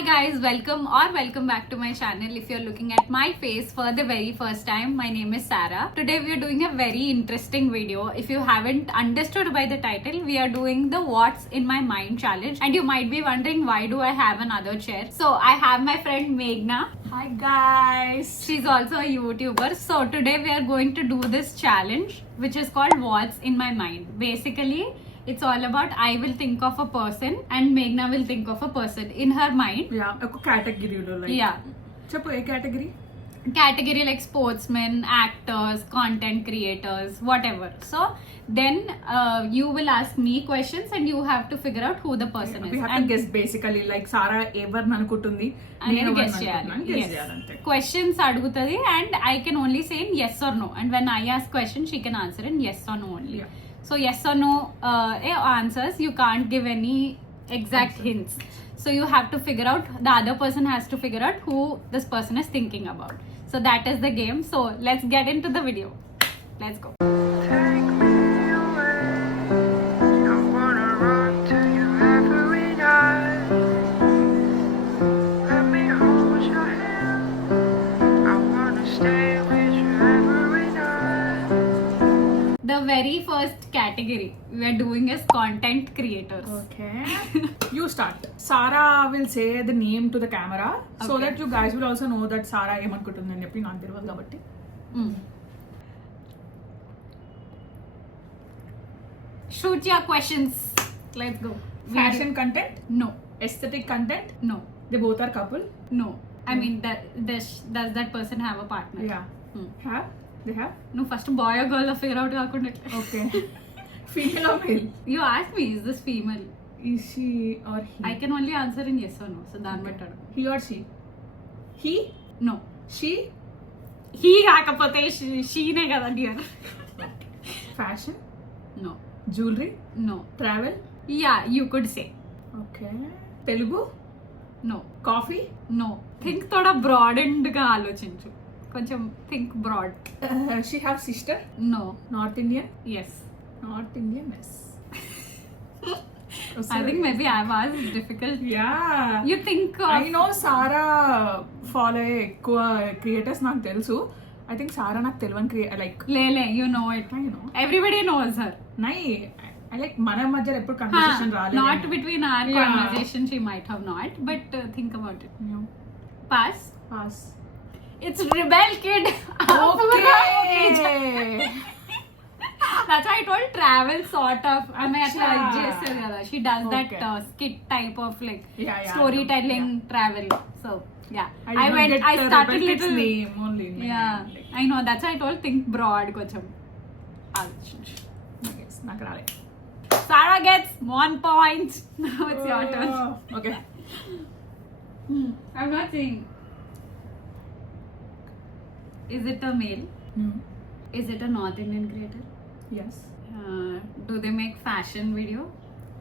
Hi guys, welcome back to my channel. If you're looking at my face for the very first time, my name is Sarah. Today we are doing a very interesting video. If you haven't understood by the title, we are doing the What's in My Mind challenge. And you might be wondering why do I have another chair? So I have my friend Meghna. Hi guys. She's also a YouTuber. So today we are going to do this challenge which is called What's in My Mind. Basically, it's all about I will think of a person and Meghna will think of a person in her mind. Yeah, ఒక కేటగిరీలో like Yeah. చెప్పు ఏ category? Category like sportsmen, actors, content creators, whatever. So then you will ask me questions and you have to figure out who the person We is. have to guess basically like సారా ఎవరిని అనుకుంటుంది నేను ఎవరిని guess చేయాలి. అనుకుంటున్నాను, guess Yes. చేయాలంతే. Questions అడుగుతుంది and I can only say in yes or no. And when I ask questions, she can answer in yes or no only. Yeah. So yes or no answers, you can't give any exact hints. So you have to figure out, the other person has to figure out who this person is thinking about. So that is the game. So let's get into the video. Let's go. Take me away. I wanna run to you every night. Let me hold your hand. I wanna stay with you every night. The very first category we are doing is content creators. Okay. You start. Sara will say the name to the camera so Okay. that you guys will also know that Sara ఏమనుకుంటుంది అని చెప్పి నాకు తెలియదు కాబట్టి. Shoot your questions. Let's go. Fashion content, No. aesthetic content, No. they both are couple. No. I mean, does that person have a partner? Yeah. Hmm. Have? They have? No, first boy or girl figure out కాకుండా Okay. Female or male? You asked me, is this female? Is she or he? I can only answer in yes or no. So దాన్ని బట్టి అడుగు. He or she? He? No. She? He కాకపోతే షీనే కదా dear. Fashion? No. Jewelry? No. Travel? Yeah, you could say. Okay. Telugu? No. Coffee? No. Think తోడా broad గా ఆలోచించు. కొంచెం think broad. She have sister? No. North Indian? Yes. North Indian, yes. I think maybe I've asked difficult. Yeah. You think of... I know Sara follow ఎక్కువ creators నాకు తెలుసు. I think Sara నాకు తెలియని like లేలే, you know it. I know. Everybody knows her. నై I like మన మధ్యలో ఎప్పుడు కన్వర్సేషన్ రాలేదు. Not between our Yeah. conversation, she might have not, but think about it. No. Pass. Pass. It's Rebel Kid. Okay. That's why I told travel sort of. I mean, Acha. she does that Okay. skit type of like Yeah, storytelling travel. So yeah, I went. get I the started Rebel Kid's little. name only in my Yeah, mind, like, I know. That's why I told think broad. Koncham. ఆలోచించు. yes, నాకు రాలేదు. Sarah gets 1 point. Now it's your turn. Okay. I'm not saying. Is it a male? Is it a North Indian creator? Yes. Do they make fashion video?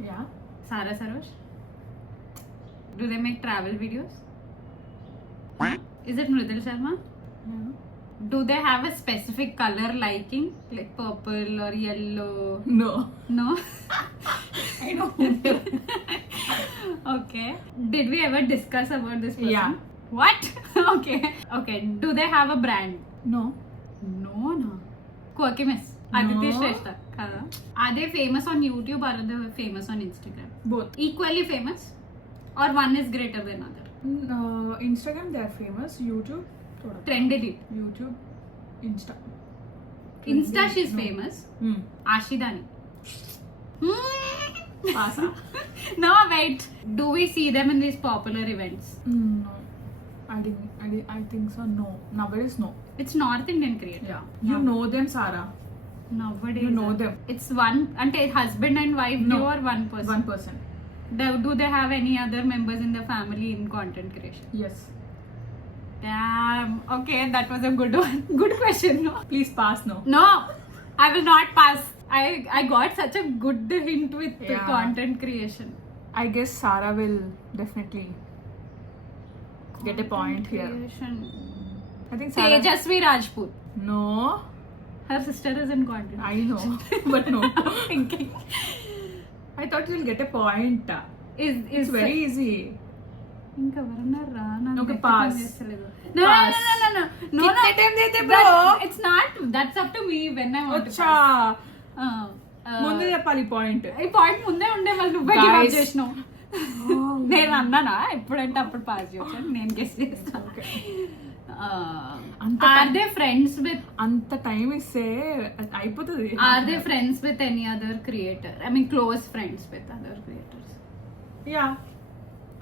Yeah. Sarah Sarosh? Do they make travel videos? Is it Mridul Sharma? Yeah. Do they have a specific color liking? Like purple or yellow? No. No? I know. Okay. Did we ever discuss about this person? Yeah. What? Okay. Okay. Do they have a brand? No. No. Quirky Miss. Aditi Shrestha. Kada. Are they famous on YouTube or are they famous on Instagram? Both. Equally famous? Or one is greater than other? Instagram they are famous. YouTube. थोड़ा. Trendily. YouTube. Insta. Insta she's No. famous. Hmm. Ashidani. Pasa. No, wait. Do we see them in these popular events? No. I think so. No. Nowadays no. It's North Indian creator. Yeah. You know them, Sara. Nowadays. You know them. It's one, ante husband and wife No. duo or one person? One person. Do they have any other members in the family in content creation? Yes. Damn. Okay, that was a good one. Good question. No. Please pass. No. No, I will not pass. I got such a good hint with the Yeah. content creation. I guess Sara will definitely get a point here. Creation. I think Sara. Tejasvi Rajput. No. Her sister is in content. I know. But no. Thinking. I thought you'll get a point. Is It's very easy. ఇంకెవరున్నారా నాకు Okay, net pass. పని చేస్తలేదు. No, Pass. no. कितने time देते bro? It's not. That's up to me when I want to అచ్చా pass. ముందు చెప్పాలి point. ఈ point ముందే ఉండే వాళ్ళు నువ్వే Guys. give up చేసినావు. నేను అన్నానా ఎప్పుడంటే అప్పుడు పాస్ చేయొచ్చు నేను గెస్ చేస్తాను. అంత ఆర్ దే ఫ్రెండ్స్ విత్ అంత టైం ఇస్తే అయిపోతుంది. Are they friends with any other creator I mean close friends with other creators yeah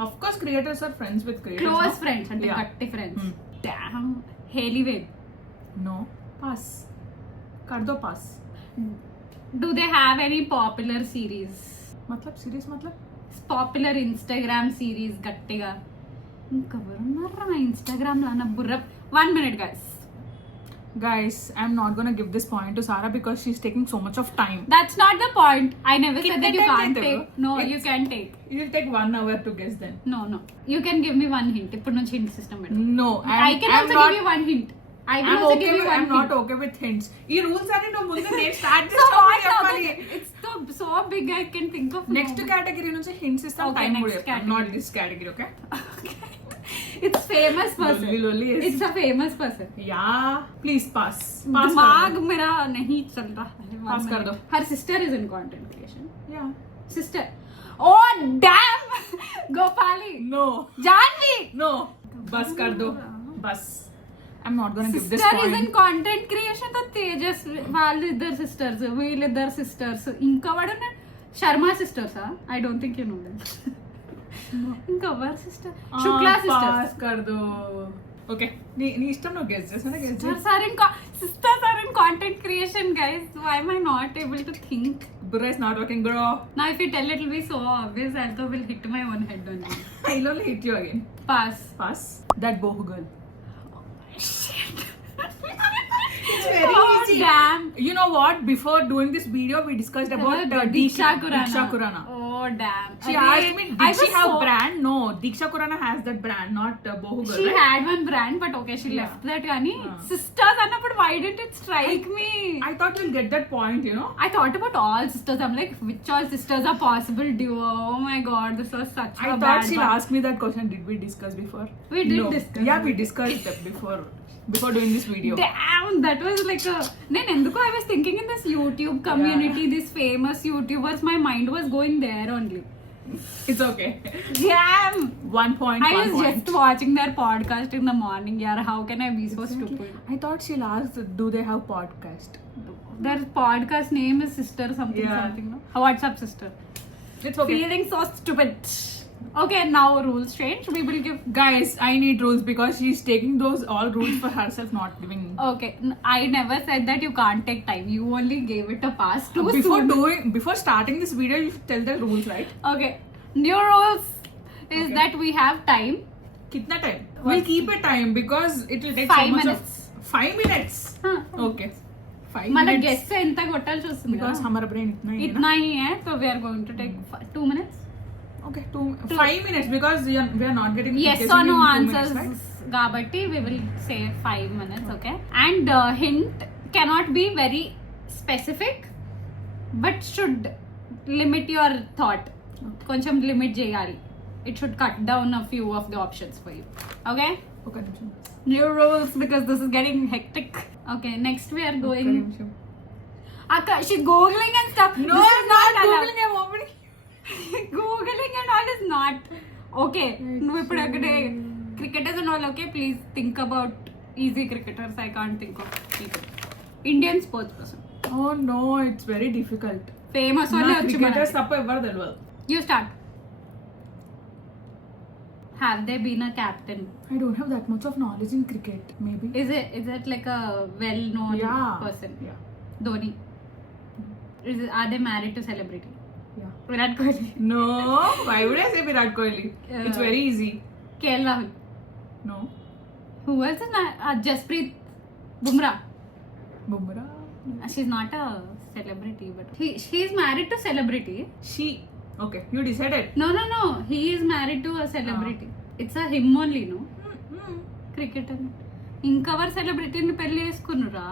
of course creators are friends with creators. Close friends అంటే Yeah. గట్టి friends. Hmm. డామ్ హేలీ వేవ్. No pass कर दो pass. Do they have any popular series मतलब series मतलब popular Instagram series గట్టిగా ఇంకెవరున్నారా ఇన్స్టాగ్రామ్ లో అన్న బుర్ర 1 minute guys I'm not gonna give this point to Sarah because she's taking so much of time. that's not the point. I never said that you Kitne time can't dete take. bro? No, It's- you can take. You'll take 1 hour to guess then. No you can give me one hint. ఇప్పుడు నుంచి hint system పెట్టు. No I can I'm also not, give you one hint. I can I'm also okay give you with, one I'm hint. not okay with hints. ఈ rules అన్ని నువ్వు ముందు నేను start So what now? చేస్తాను. It's so big I can think of. Next no. Category నుంచి hints ఇస్తాం. Okay, time next కూడా చెప్తాం. category. Not this category okay. It's famous person. Lolly is- It's a famous person. या please पास पास दिमाग मेरा नहीं चल रहा है. Pass कर दो. Her sister is in content creation. या Sister. Oh damn! Gopali. No Janvi. No बस कर दो बस. I'm not gonna give this Sister is in point. content creation. तो तेजस వాళ్ళిద్దరు సిస్టర్స్ వీళ్ళిద్దరు సిస్టర్స్ ఇంకా వాడు Sharma sisters I don't think you know that. ఇంకా ఎవరు సిస్టర్ శుక్లా पास సిస్టర్స్ कर दो. ఓకే నీ ఇష్టం నువ్వు గెస్ చేస్తానా గెస్ చేయి. sisters are in content creation guys. Why am I not able to think? Bro is not working bro. Now if you tell it will be so obvious also will hit my own head only. I'll only hit you again. Pass. Pass. That bohu girl. It's very easy. Damn. You know what? Before doing this video, we discussed about Diksha Kurana. Diksha Kurana. Oh damn. She Again, asked me, I did she was have so- brand? No, Diksha Kurana has that brand, not bohu girl. She right? had one brand but okay she Yeah. left that కానీ Yeah. sisters అన్నప్పుడు why didn't it strike me? I thought you'll get that point, you know. I thought about all sisters. I'm like, which all sisters are possible duo? Oh my god, this was such I a thought bad she'll one. ask me that question. Did we discuss before? We did No. discuss. Yeah, we discussed that before doing this video. Damn, that was like a. నేను ఎందుకు I was thinking in this YouTube community, these famous YouTubers, my mind was going there only. It's okay. Damn. 1 point. I 1 was point. just watching their podcast in the morning. Yeah, how can I be so stupid? I thought she'll ask, do they have podcast? Their podcast name is Sister something Yeah. something. No? What's up, sister? It's okay. Feeling so stupid. Okay, now rules change. We will give. Guys, I need rules because she's taking those all rules for herself, not giving. Okay, I never said that you can't take time. You only gave it a pass too Before starting this video, you should tell the rules, right? Okay, new rules is Okay. that we have time. Kitna time? We'll keep a time because it will take 5 so much minutes. of 5 minutes. Huh. Okay. 5 మన minutes. Guest ఎంత కొట్టాల్సి వస్తుంది Because हमारा brain इतना ही है ना. इतना ही है तो we are going to take 2 minutes. Okay, 5 minutes because we are not getting Yes guessing or no in 2 answers minutes, right? కాబట్టి we will say 5 minutes. Okay, and hint cannot be very specific but should limit your thought. కొంచెం limit చేయాలి. It should cut down a few of the options for you. Okay, Okay, నిమిషం. new rules because this is getting hectic. Okay, next we are ఒక్క going. నిమిషం. Akka, she's googling and stuff. No, This is I'm not allowed. googling. I'm opening. Googling and all is not okay. నువ్వు ఇప్పుడు అక్కడే cricketers and all okay please think about easy cricketers. I can't think of people. Indian sports person Oh no, it's very difficult. Famous వాళ్ళే నా వచ్చి cricketers తప్ప ఎవరు తెలియదు. You start. Have they been a captain? I don't have that much of knowledge in cricket. Maybe. Is it like a well known Yeah. Person? Yeah. Dhoni. Are they married to celebrity? Yeah. Virat Kohli? No. Why would I say Virat Kohli? It's very easy. KL Rahul? No. Who was Jasprit Bumrah? Bumrah. She's not a celebrity, but she is married to celebrity. She. Okay, you decided. No. He is married to a celebrity. It's a him only, no? Cricketer. ఇంకెవరు సెలబ్రిటీని పెళ్లి చేసుకున్నారా?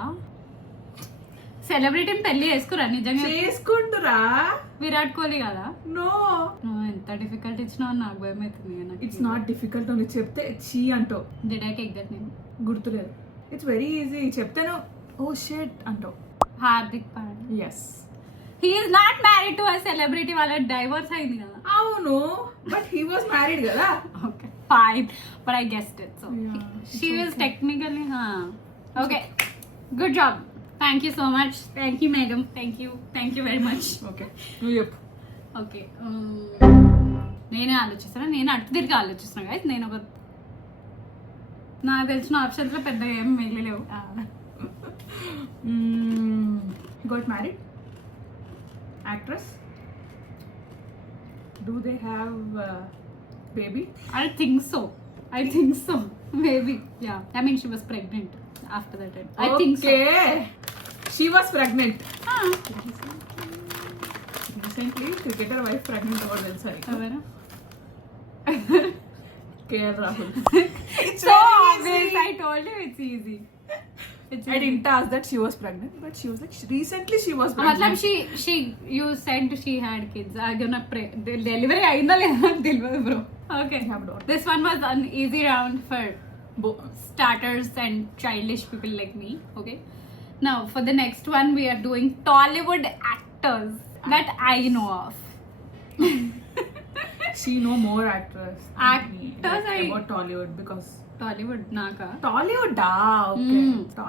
సెలబ్రిటీని పెళ్లి చేసుకురా నిజంగా? చేసుకుంటురా? విరాట్ కోహ్లీ కదా? No, నువ్వు ఎంత difficult ఇచ్చినావు నాకు భయం అవుతుంది. ఇట్స్ నాట్ డిఫికల్ట్ అని చెప్తే చీ అంటావు. Did I take that name? గుర్తులేదు. It's very easy. చెప్తేను ఓ షిట్ అంటావు. Hardik Pandya. Yes. He is not married to a celebrity, వాళ్ళ డైవర్స్ అయింది కదా. అవును, బట్ హీ వాజ్ మ్యారీడ్ కదా. Okay fine, but I guessed it. So Yeah, she it's was okay. Technically okay. Good job. Thank you so much. Thank you మేఘం. Thank you very much. Okay, నువ్వు చెప్పు. Okay, నేనే ఆలోచిస్తాను. నేను అటు తిరిగి ఆలోచిస్తున్నాను గైస్. నేను ఒక నాకు తెలిసిన ఆప్షన్స్లో పెద్దగా ఏం మిగిలేవు. Got married? Actress? Do they have baby? I think so. Maybe. Yeah. I mean, she was pregnant after that. I think so. Okay. She was pregnant. Ah. Recently, cricketer wife pregnant over తెలుసా నీకు? ఎవరు? KL Rahul. So obvious. I told you it's easy. I didn't ask that she was pregnant, but she was like recently she was pregnant. मतलब she you said she had kids. Agona delivery అయిందా లేదా తెలియదు bro. Okay. Yeah, but This one was an easy round for starters and childish people like me. Okay. Now for the next one we are doing Tollywood actors that I know of. She know more actors about Tollywood because Tollywood naka. Tollywood okay.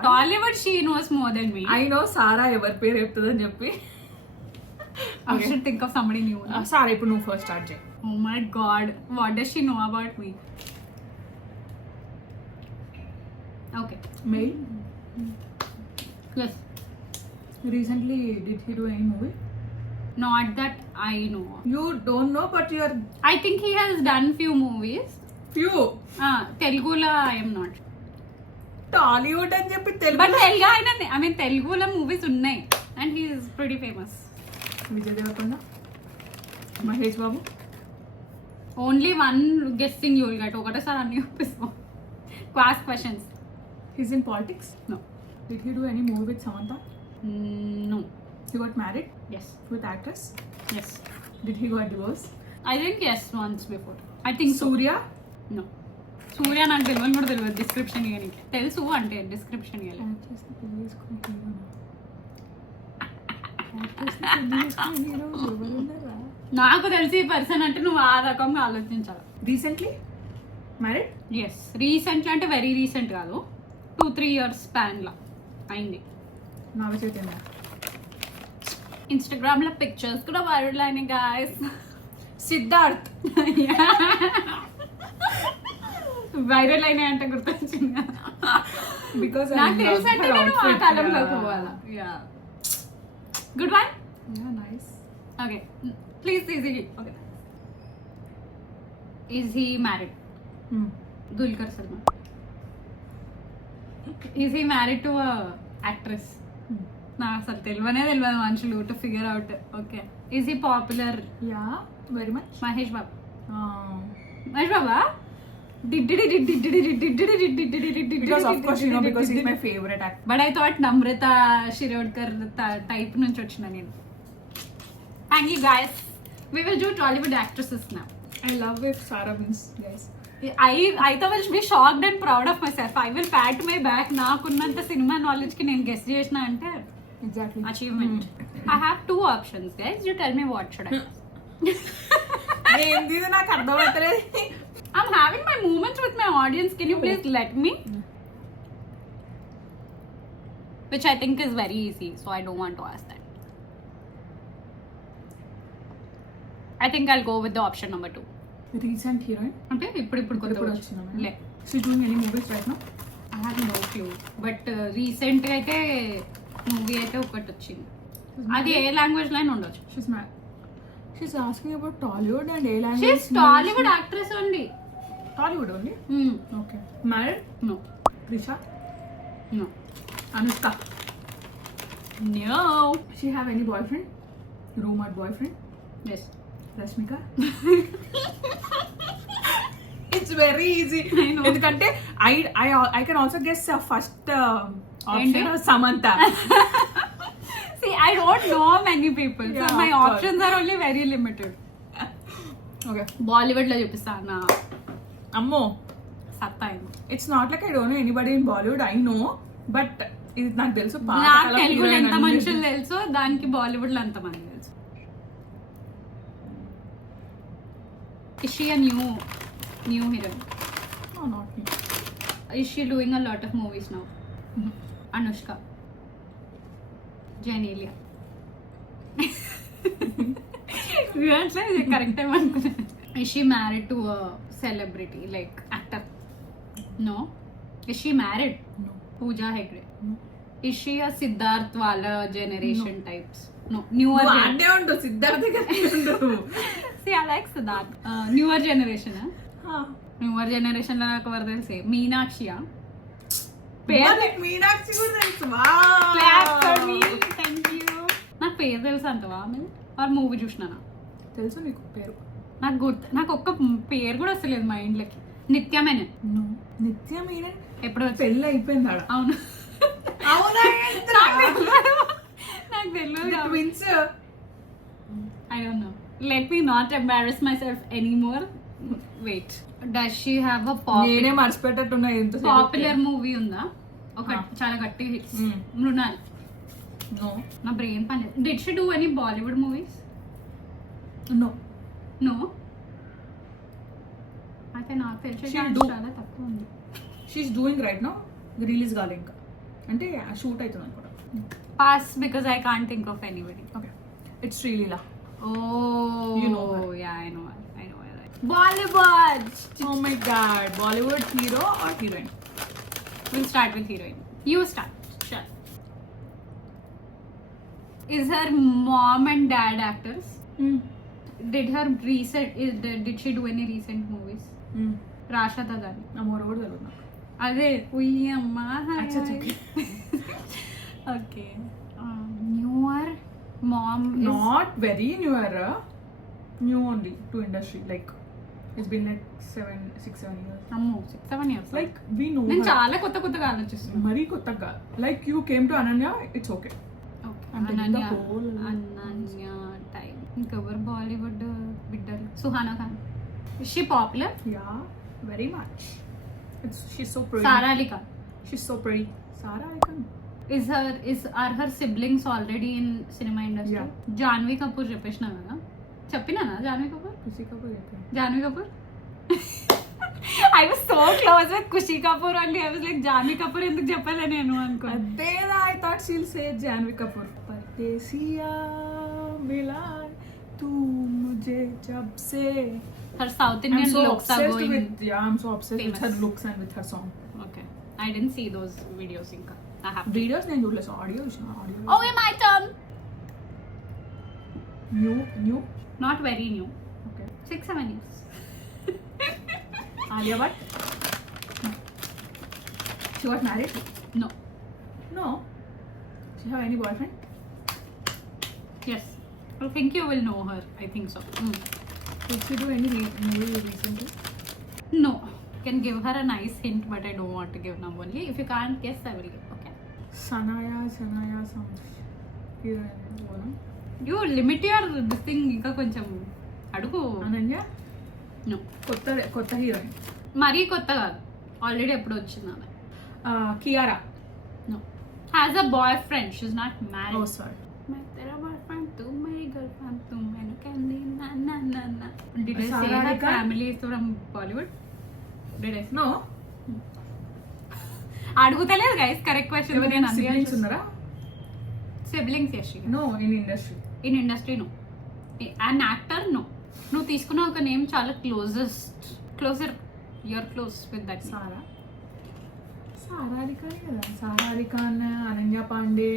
Tollywood she knows more than me. I know Sara ఎవరి పేరు చెప్తుందని చెప్పి. I should think of somebody new. Sara ఇప్పుడు నువ్వు first start చేయి. Oh my god, what does she know about me? Okay. Male. Yes. Recently did he do any movie? Not that I know. You don't know, but you are I think he has done few movies. few. Telugulo I am not. Tollywood అని చెప్పి But Telugu. Telugu I mean Telugulo movies ఉన్నాయి and he is pretty famous. Vijay Devarakonda, Mahesh Babu. Only one guessing you will get. ఒకటేసారి అన్ని చూపిస్తాం. Ask questions. He's in politics. No. Did he do any movie with Samantha? No. He got married Yes. with actress. Yes. Did he got divorced? I think yes once before. I think so. Surya. No. సూర్య నాకు తెలియని కూడా తెలియదు. Description ఇవ్వడానికి తెలుసు అంటే description ఇవ్వాలి. నాకు తెలిసి పర్సన్ అంటే నువ్వు ఆ రకంగా ఆలోచించాలి. Recently married? ఎస్ రీసెంట్లీ అంటే వెరీ రీసెంట్ కాదు, 2-3 years స్పాన్లో అయింది. నాగ చైతన్య. ఇన్స్టాగ్రామ్లో పిక్చర్స్ కూడా వైరల్ అయినాయి గాయస్. సిద్ధార్థ్. వైరల్ అయినాయి అంటే గుర్తొచ్చింది. Because నాకు తెలిసి అంటే నేను ఆ కాలంలో పోవాలా. Good one. Yeah, nice. Okay please easy. Okay is he married? Dulquer Salman. Is he married to actress? నాకు అసలు తెలియదు మనుషులు to figure out. Okay is he popular? Yeah, very much. Mahesh Babu. Uh, Mahesh Baba? because of course you know because he's my favorite actor. But I thought Namrata Shirodkar type నుంచి వచ్చిన నేను. Thank you guys. We will do Tollywood actresses now. I love if Sara wins, guys. I will be shocked and proud of myself. I will pat my back. నాకున్నంత cinema knowledge కి నేను guess చేసిన అంటే Exactly. Achievement. I have 2 options, guys. You tell me what should I. ఏంది నాకు అర్థమవుతలేదు. I'm having my moments with my audience. Can you please let me? Which I think is very easy, so I don't want to ask that. I think I'll go with the option number 2. Recent heroine. అంటే ఇప్పుడు కొత్త ఇప్పుడు వచ్చిన వచ్చిన లే. She's doing any movies right now? I have no clue. But రీసెంట్గా అయితే movie అయితే ఒకటి వచ్చింది. అది ఏ లాంగ్వేజ్ లో అయినా ఉండొచ్చు. She's asking about Tollywood and a language. She's Tollywood actress only. Tollywood only? Okay. Married? No. Prisha? No. Anushka? No. She have any boyfriend? Rumored boyfriend? Yes. Rashmika? It's very easy. I know. ఎందుకంటే I can also guess first option ఏంటి? Samantha. I don't know many people, so Yeah, my of course. options are only very limited. Okay Bollywood లో చూపిస్తాను అమ్మో సత్తా it's not like I don't know anybody in Bollywood I know but ఇది నాకు తెలుసు నాకు తెలుగులో ఎంత మనుషులు తెలుసు దానికి బాలీవుడ్ లో ఎంత మంది తెలుసు. Is she a new heroine? Not me Is she doing a lot of movies now? Anushka, Genelia. Correct time అనుకున్నాను. Is she married to a celebrity like actor? No. Is she married? No Pooja Hegde. No. Is she a Siddharth Wala generation types? No. Newer నువ్వు gen- అడ్డే ఉండు సిద్ధార్థ ఉండు See, I like Siddharth. Newer generation. Newer generation లో నాకు ఎవరు తెలిసే మీనాక్షియా పేరు మీనాక్షి కూడా తెలుసు Clap for me. Thank you. నాకు పేరు తెలుసు అంతవా మీరు ఆర్ మూవీ చూసినానా తెలుసు నీకు పేరు నాకు గుర్తు నాకు ఒక్క పేరు కూడా వస్తలేదు మైండ్లోకి. నిత్యమేనే నో నిత్య మీనన్ ఎప్పుడు వచ్చి పెళ్ళి అయిపోయింది ఆడ అవును అవునా నాకు తెలియదు. Twins I don't know. Let me not embarrass myself anymore. Wait. Does she have a నేనే మర్చిపెట్టట్టున్నా ఎంత పాపులర్ మూవీ ఉందా? ఒక చాలా గట్టి హిట్స్. మృణాల్. నో నా బ్రెయిన్ పని. Did she do any Bollywood movies? No No. అయితే నాకు తెలిసి She'll ఛాన్స్ do. చాలా తక్కువ ఉంది. She is doing right no release కాలే ఇంకా అంటే షూట్ అవుతుంది అనుకుంటా Pass because I can't think of anybody. Okay it's Sreeleela Oh. You know her. Yeah, I know her. Bollywood. Oh my god Bollywood hero or heroine We'll start with heroine. You start. Sure. Is her mom and dad actors? Did did she do any recent movies? Rasha Dadani. నా మోర కూడా తెలియదు నాకు అదే ఉయ్యి అమ్మా. అచ్చా, okay. Okay. Newer mom is not very new only to industry like it's been like 6-7 years అమ్మో 6-7 years. Like we know నేను చాలా కొత్తగా ఆలోచిస్తున్నాను. మరీ కొత్తగా like you came to Ananya it's okay Okay. Ananya time ఇంకెవరు బాలీవుడ్ బిడ్డలు? Suhana Khan. Is she popular? Yeah very much it's she's so pretty Sara Ali Khan. She's so pretty Sara I can Are her siblings already in cinema industry? Yeah. Janhvi Kapoor చెప్పేసినా కదా. చెప్పినానా జాన్వీ కపూర్? ఖుషి కపూర్ చెప్పాను Janhvi Kapoor. I was so close with Kushi Kapoor only. I was like Janhvi Kapoor ఎందుకు చెప్పలే నేను అనుకో. అదేనా I thought she'll సే జాన్వీ కపూర్ పర్దేసియా మిలా తూ ముझे जब से Her South I'm Indian so looks are obsessed going. with I'm so obsessed with her famous. looks and with her song. Okay. I didn't see those videos ఇంకా. I have to. Videos నేను చూడలేదు audio చూసిన audio Oh, my turn. New Not very new. Okay 6-7 years. Alia Bhatt she what married No. No she have any boy friend Yes. I think you will know her. I think so. Did she do any movie recently? No. Can give her a nice hint, but I don't want to give now only. If you can't guess, I will give. Okay. Sanaya some hero. You limit your this thing ఇంకా కొంచెం అడుగు. Ananya No. కొత్త heroine మరీ కొత్త కాదు. Already ఎప్పుడు వచ్చింది ఆమె. Kiara No. Has a boyfriend. She's not married. Oh sorry मैं तेरा boyfriend तू मेरी girlfriend तू मैंने candy na na na na. Did I say Sara her Ali Khan? family is from Bollywood? Did I say? No అడుగుతలేదు guys correct question నేను siblings ఉన్నారా siblings yes she has. No in industry in industry no and actor no. నువ్వు తీసుకున్న ఒక name చాలా closer you're close with that. Sara Ali Khan కదా సారా అలీ ఖాన్ అనన్య పాండే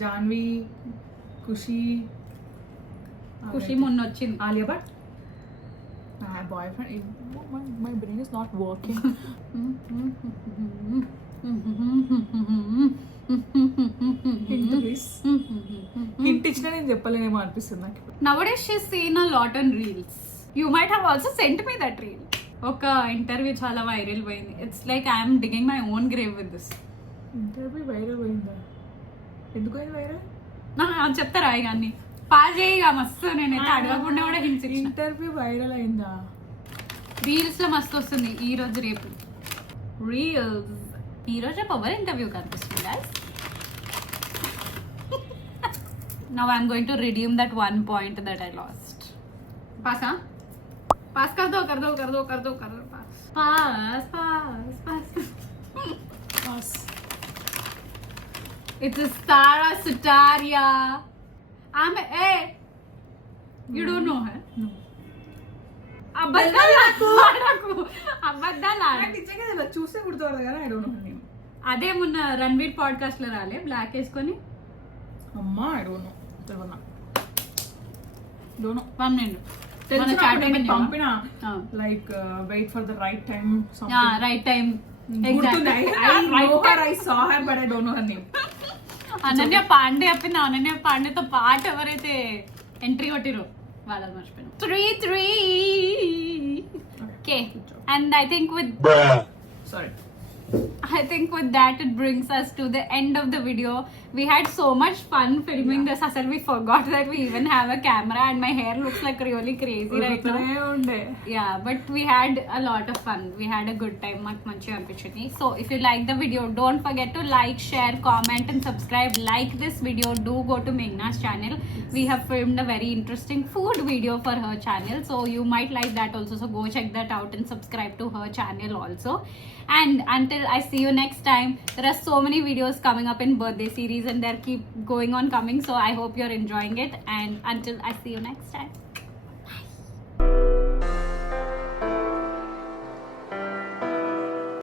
జాన్వీ ఖుషి మొన్న వచ్చింది. Alia Bhatt boy friend my brain is not working please hint ఇచ్చినా నేను చెప్పలేనేమో అనిపిస్తుంది నాకు Nowadays she's seen a lot on reels. You might have also sent me that reel. ఒక ఇంటర్వ్యూ చాలా వైరల్ పోయింది. It's like I'm digging my own grave with this. Interview viral పోయిందా ఎందుకు అయింది వైరల్ చెప్తారా ఇక అన్ని పాస్ చేయగా మస్తు నేనైతే అడగకుండా కూడా హింట్స్ ఇచ్చిన ఇంటర్వ్యూ వైరల్ అయిందా? రీల్స్ లో మస్తు వస్తుంది ఈ రోజు రేపు రీల్స్ ఈ రోజు రేపు ఎవరు ఇంటర్వ్యూ కనిపిస్తుంది guys. Now I'm going to redeem that 1 point that I lost. Pass, huh? Pass कर दो pass. Pass. Pass. It's a Sara Sutaria. Hey, you don't know her? No. అబద్ధాలు నాకు నిజంగా తెలియదు, చూస్తే గుర్తుపడదు కానీ I don't know her name. అదే మొన్న రణ్వీర్ పాడ్కాస్ట్ లో రాలే బ్లాక్ వేసుకొని అమ్మా ఐ డోంట్ నో, తెలియదు. Don't know. 1 minute తెలుసు chat నాకు, నేను లో పంపిన Ah. Like weight for the right time right time గుర్తుంది. I know her, I saw her, but I don't know her name. Ananya Pandey చెప్పింది. అనన్య పాండేతో పాటు ఎవరైతే ఎంట్రీ కొట్టిరో వాళ్ళది మర్చిపోయినా. 3-3. Okay, and I think Sorry. with that it brings us to the end of the video. We had so much fun filming this. Asal we forgot that we even have a camera and my hair looks like really crazy right now. ఉండే. Yeah, but we had a lot of fun. We had a good time. Mak manchi ampichinni. So if you like the video, don't forget to like, share, comment and subscribe. Like this video, do go to Meghna's channel. We have filmed a very interesting food video for her channel. So you might like that also. So go check that out and subscribe to her channel also. And until I see you next time, there are so many videos coming up in birthday series and they keep going on coming. So I hope you're enjoying it. And until I see you next time.